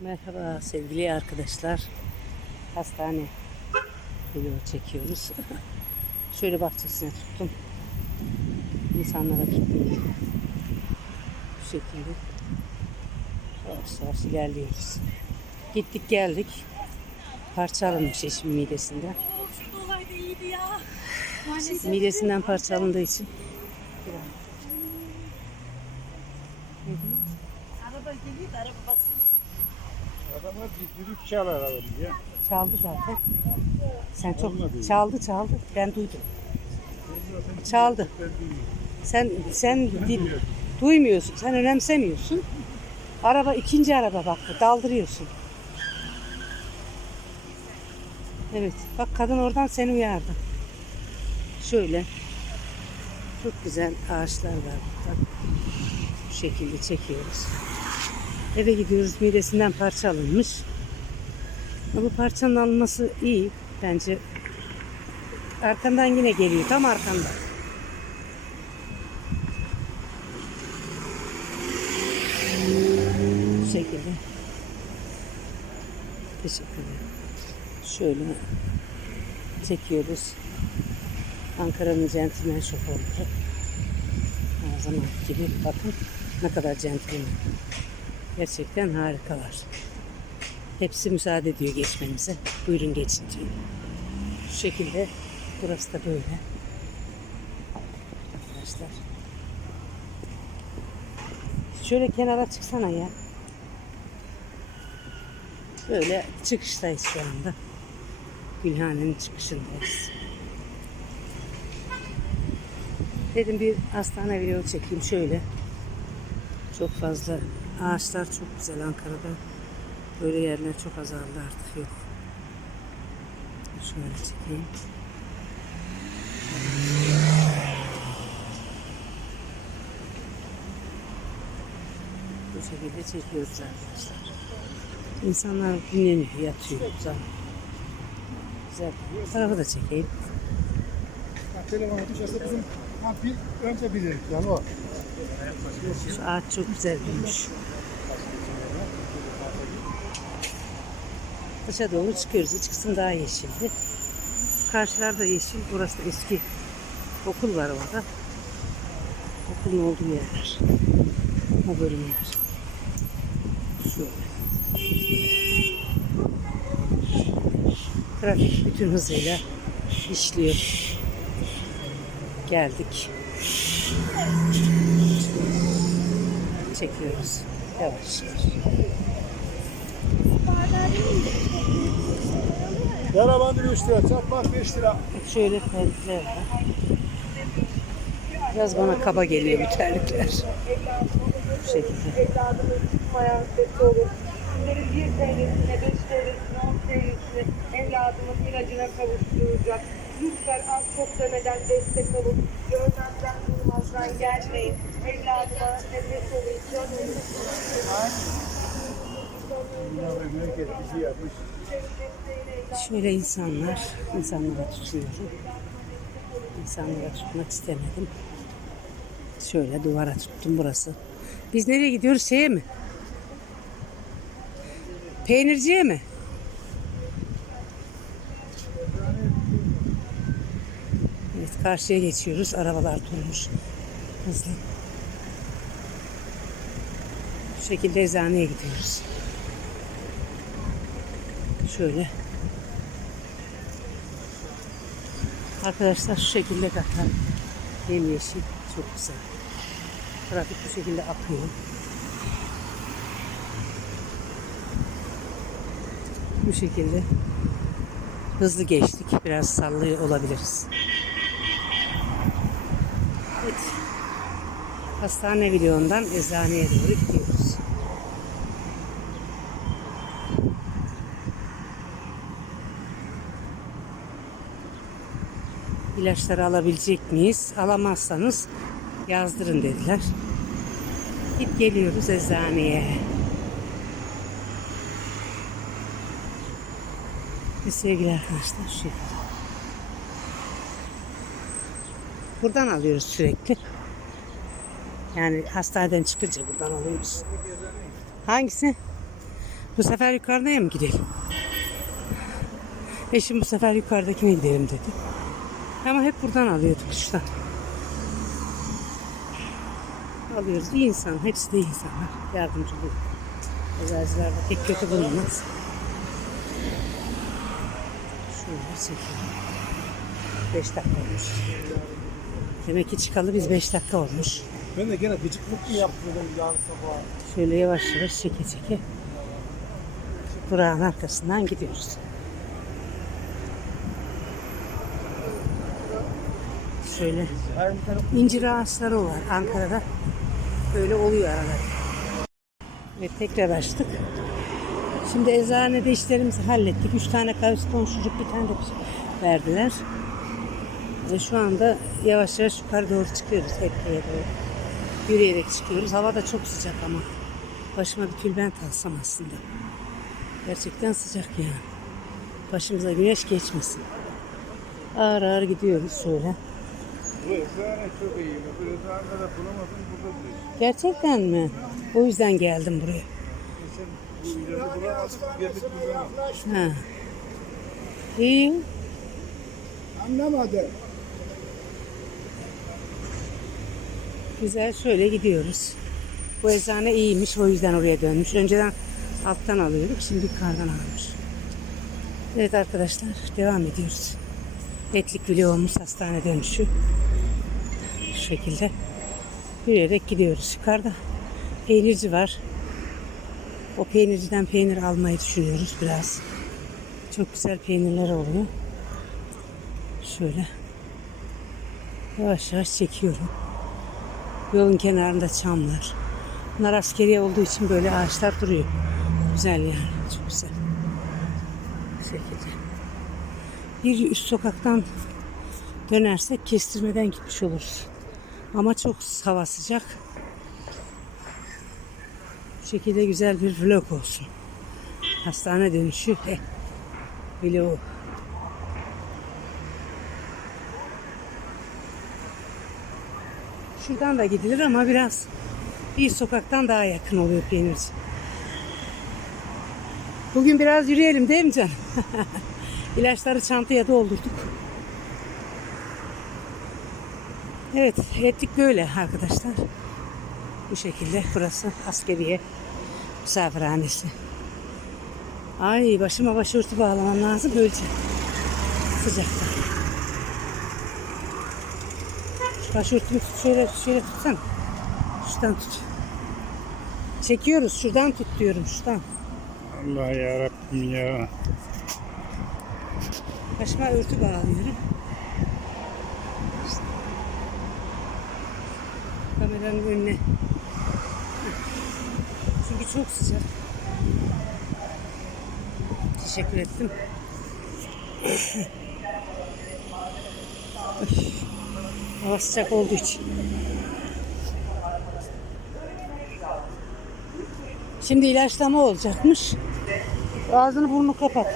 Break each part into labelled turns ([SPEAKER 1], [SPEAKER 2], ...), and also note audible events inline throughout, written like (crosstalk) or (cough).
[SPEAKER 1] Merhaba sevgili arkadaşlar. Hastane video çekiyoruz. (laughs) Şöyle bahçesine tuttum. İnsanlara tuttum. Bu şekilde. Yavaş yavaş ilerliyoruz. Gittik geldik. Parça alınmış eşimin midesinden. Midesinden parça alındığı için.
[SPEAKER 2] Araba geliyor araba basıyor.
[SPEAKER 3] Adamlar bir düdük çalar ya.
[SPEAKER 1] Çaldı zaten. Sen çok çaldı çaldı. Ben duydum. Çaldı. Sen sen di- duymuyorsun. Sen önemsemiyorsun. Araba ikinci araba bak daldırıyorsun. Evet. Bak kadın oradan seni uyardı. Şöyle. Çok güzel ağaçlar var burada. Bu şekilde çekiyoruz. Eve gidiyoruz. Midesinden parça alınmış. Ama parçanın alınması iyi bence. Arkandan yine geliyor. Tam arkanda. Bu şekilde. Teşekkür ederim. Şöyle çekiyoruz. Ankara'nın centilmen şoförleri. Her zaman gibi bakın ne kadar centilmen. Gerçekten harikalar. Hepsi müsaade ediyor geçmemize. Buyurun geçin diyor. Şu şekilde burası da böyle. Arkadaşlar. Şöyle kenara çıksana ya. Böyle çıkıştayız şu anda. Gülhane'nin çıkışındayız. Dedim bir hastane video çekeyim şöyle. Çok fazla ağaçlar çok güzel Ankara'da. Böyle yerler çok azaldı artık yok. Şöyle çekeyim. Bu şekilde çekiyoruz arkadaşlar. İnsanlar dinleniyor, yatıyor. Güzel. Güzel. Bu tarafı da çekeyim.
[SPEAKER 3] Bak telefona düşerse bizim bir, önce bilirik yani o.
[SPEAKER 1] Şu ağaç çok güzel büyümüş. Dışa doğru çıkıyoruz. İç kısım daha yeşildi. Karşılarda yeşil. Burası da eski okul var orada. Okulun olduğu yerler. O bölümler. Şöyle. Trafik bütün hızıyla işliyor. Geldik. Çekiyoruz. Yavaş yavaş.
[SPEAKER 3] Yara bandı 3 lira, çakmak 5 lira.
[SPEAKER 1] Şöyle terlikler var. Biraz bana kaba geliyor bu terlikler. Bu şekilde.
[SPEAKER 4] evladımız tutmayan sesi olur. Sizlerin bir TL'sine, beş TL'sine, on TL'sine evladımın ilacına kavuşturacak. Lütfen az çok demeden destek olun. Görmezden durmazdan gelmeyin. Evladıma nefes olun. Can olun.
[SPEAKER 3] Memleket bizi yapmış.
[SPEAKER 1] Şöyle insanlar, insanlara tutuyorum. İnsanlara tutmak istemedim. Şöyle duvara tuttum burası. Biz nereye gidiyoruz? Şeye mi? Peynirciye mi? Evet karşıya geçiyoruz. Arabalar durmuş. Hızlı. Bu şekilde eczaneye gidiyoruz. Şöyle. Arkadaşlar şu şekilde zaten yemyeşil çok güzel. Trafik bu şekilde akıyor. Bu şekilde hızlı geçtik. Biraz sallıyor olabiliriz. Evet. Hastane videondan eczaneye doğru gidiyoruz. İlaçları alabilecek miyiz? Alamazsanız yazdırın dediler. Git geliyoruz eczaneye. Ve sevgili arkadaşlar şekilde. Buradan alıyoruz sürekli. Yani hastaneden çıkınca buradan alıyoruz. Hangisi? Bu sefer yukarıdaya mı gidelim? Eşim bu sefer yukarıdakine gidelim dedi. Ama hep buradan alıyorduk şuradan. Alıyoruz. İyi insan. Hepsi de iyi insanlar. Yardımcı oluyor. Eczacılar da pek kötü bulunmaz. Şöyle çekelim. 5 dakika olmuş. Demek ki çıkalı biz 5 dakika olmuş.
[SPEAKER 3] Ben de gene gıcıklık mı yaptırdım yarın sabah?
[SPEAKER 1] Şöyle yavaş yavaş çeke çeke Burak'ın arkasından gidiyoruz. Şöyle incir ağaçları var Ankara'da. Böyle oluyor arada. Ve tekrar açtık. Şimdi eczanede işlerimizi hallettik. Üç tane karışton çocuk bir tane de verdiler. Ve şu anda yavaş yavaş yukarı doğru çıkıyoruz. Ekmeğe doğru. Yürüyerek çıkıyoruz. Hava da çok sıcak ama. Başıma bir tülbent alsam aslında. Gerçekten sıcak yani. Başımıza güneş geçmesin. Ağır ağır gidiyoruz şöyle.
[SPEAKER 3] Bu eczane çok iyi. Bu eczanede de bulamadım burada bile.
[SPEAKER 1] Gerçekten mi? O yüzden geldim buraya.
[SPEAKER 3] Geçen bu.
[SPEAKER 1] Ha. İyi.
[SPEAKER 3] Anlamadım.
[SPEAKER 1] Güzel şöyle gidiyoruz. Bu eczane iyiymiş o yüzden oraya dönmüş. Önceden alttan alıyorduk şimdi yukarıdan almış. Evet arkadaşlar devam ediyoruz. Etlik vlogumuz hastane dönüşü. Şu şekilde yürüyerek gidiyoruz. Yukarıda peynirci var. O peynirciden peynir almayı düşünüyoruz biraz. Çok güzel peynirler oluyor. Şöyle yavaş yavaş çekiyorum. Yolun kenarında çamlar. Bunlar askeriye olduğu için böyle ağaçlar duruyor. Güzel yani. Çok güzel. Şekilde. Bir üst sokaktan dönersek kestirmeden gitmiş oluruz. Ama çok hava sıcak. Bu şekilde güzel bir vlog olsun. Hastane dönüşü eh, Şuradan da gidilir ama biraz bir sokaktan daha yakın oluyor peynirci. Bugün biraz yürüyelim değil mi canım? (laughs) İlaçları çantaya doldurduk. Evet, ettik böyle arkadaşlar. Bu şekilde burası askeriye misafirhanesi. Ay başıma başörtü bağlamam lazım böylece. Sıcakta. Şu başörtümü tut şöyle şöyle tutsan. Şuradan tut. Çekiyoruz şuradan tut diyorum şuradan.
[SPEAKER 3] Allah ya Rabbim ya.
[SPEAKER 1] Başıma örtü bağlıyorum. İşte. Kameranın önüne. Çünkü çok sıcak. Teşekkür ettim. (laughs) Hava sıcak olduğu için. Şimdi ilaçlama olacakmış. Ağzını burnunu kapat.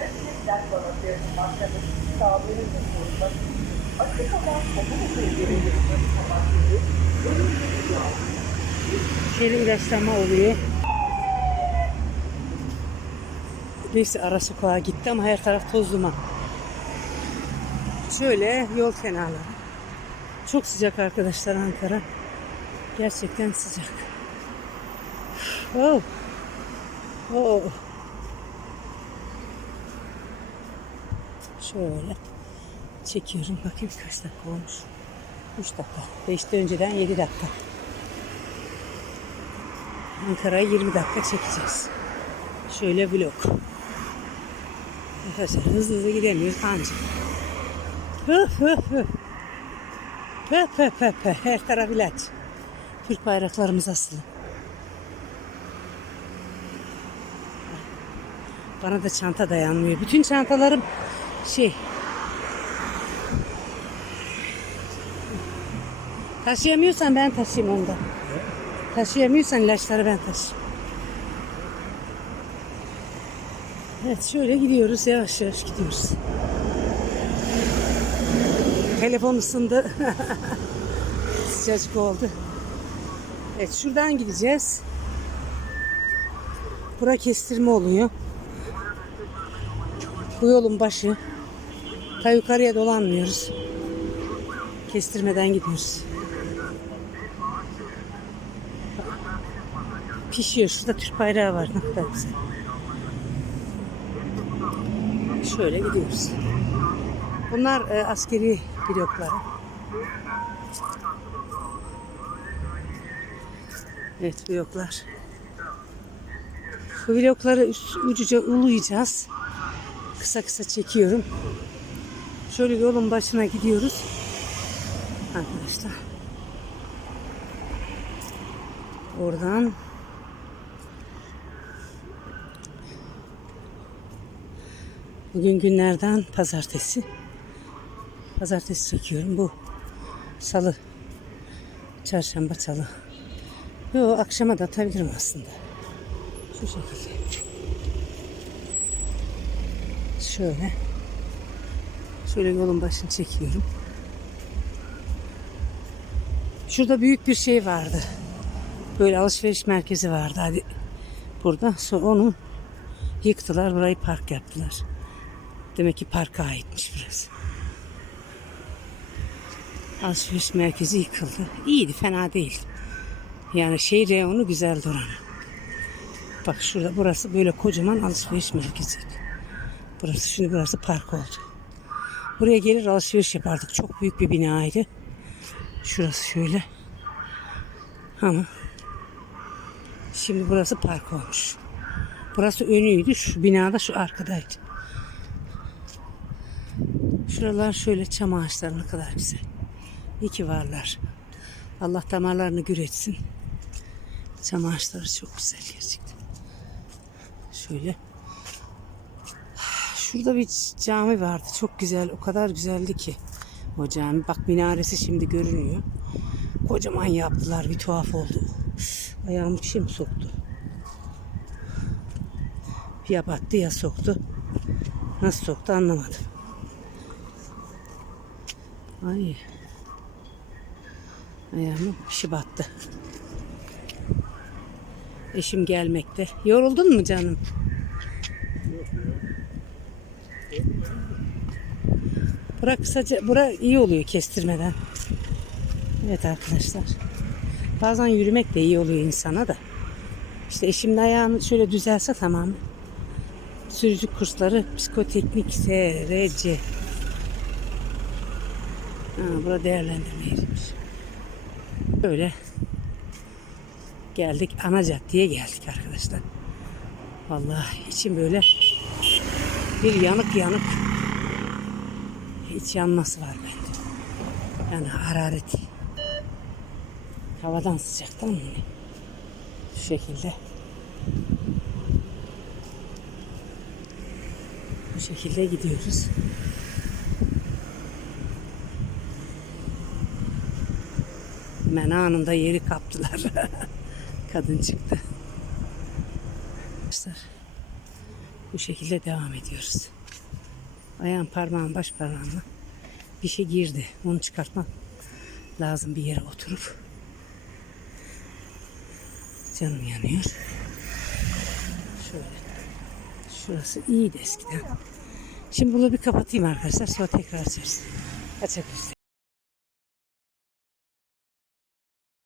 [SPEAKER 1] Şöyle ilaçlama oluyor. Neyse ara sokağa gitti ama her taraf toz duman. Şöyle yol kenarları. Çok sıcak arkadaşlar Ankara. Gerçekten sıcak. Oh. Oh. Şöyle çekiyorum. Bakayım kaç dakika olmuş. 3 dakika. 5'te önceden 7 dakika. Ankara'ya 20 dakika çekeceğiz. Şöyle vlog. Arkadaşlar hızlı hızlı gidemiyoruz anca. Hı hı hı. Pö pö pö pö. Her taraf ilaç. Türk bayraklarımız asılı. Bana da çanta dayanmıyor. Bütün çantalarım şey. Taşıyamıyorsan ben taşıyayım ondan. Taşıyamıyorsan ilaçları ben taşıyayım. Evet şöyle gidiyoruz yavaş yavaş gidiyoruz. Telefon ısındı. (laughs) Sıcacık oldu. Evet şuradan gideceğiz. Bura kestirme oluyor. Bu yolun başı. Ta yukarıya dolanmıyoruz. Kestirmeden gidiyoruz. Pişiyor. Şurada Türk bayrağı var. Ne kadar güzel. Şöyle gidiyoruz. Bunlar e, askeri blokları. Evet bloklar. Bu blokları ucuca ulayacağız. Kısa kısa çekiyorum. Şöyle yolun başına gidiyoruz. Arkadaşlar. Oradan Bugün günlerden pazartesi. Pazartesi çekiyorum. Bu salı. Çarşamba salı. Yo akşama da atabilirim aslında. Şu şekilde. Şöyle. Şöyle yolun başını çekiyorum. Şurada büyük bir şey vardı. Böyle alışveriş merkezi vardı. Hadi burada. Sonra onu yıktılar. Burayı park yaptılar. Demek ki parka aitmiş burası. Alışveriş merkezi yıkıldı. İyiydi, fena değil. Yani şehir reyonu güzeldi oranın. Bak şurada burası böyle kocaman alışveriş merkeziydi. Burası şimdi burası park oldu. Buraya gelir alışveriş yapardık. Çok büyük bir binaydı. Şurası şöyle. Ama şimdi burası park olmuş. Burası önüydü. Şu binada şu arkadaydı. Şuralar şöyle çam ağaçları ne kadar güzel. İyi ki varlar. Allah damarlarını gür etsin. Çam ağaçları çok güzel gerçekten. Şöyle. Şurada bir cami vardı. Çok güzel. O kadar güzeldi ki. O cami. Bak minaresi şimdi görünüyor. Kocaman yaptılar. Bir tuhaf oldu. Ayağımı bir şey mi soktu? Ya battı ya soktu. Nasıl soktu anlamadım. Ay. Şey battı. Eşim gelmekte. Yoruldun mu canım? Bura kısaca, bura iyi oluyor kestirmeden. Evet arkadaşlar. Bazen yürümek de iyi oluyor insana da. İşte eşimin ayağını şöyle düzelse tamam. Sürücü kursları psikoteknik SRC. Ha, bura değerlendirme yeriymiş. Böyle geldik ana caddeye geldik arkadaşlar. Vallahi içim böyle bir yanık yanık iç yanması var bende. Yani hararet. Havadan sıcaktan mı? Şu şekilde. Bu şekilde gidiyoruz. Hemen anında yeri kaptılar. (laughs) Kadın çıktı. Arkadaşlar, Bu şekilde devam ediyoruz. Ayağım parmağım baş parmağımla bir şey girdi. Onu çıkartmam lazım bir yere oturup. Canım yanıyor. Şöyle. Şurası iyiydi eskiden. Şimdi bunu bir kapatayım arkadaşlar. Sonra tekrar açarız. Açabiliriz.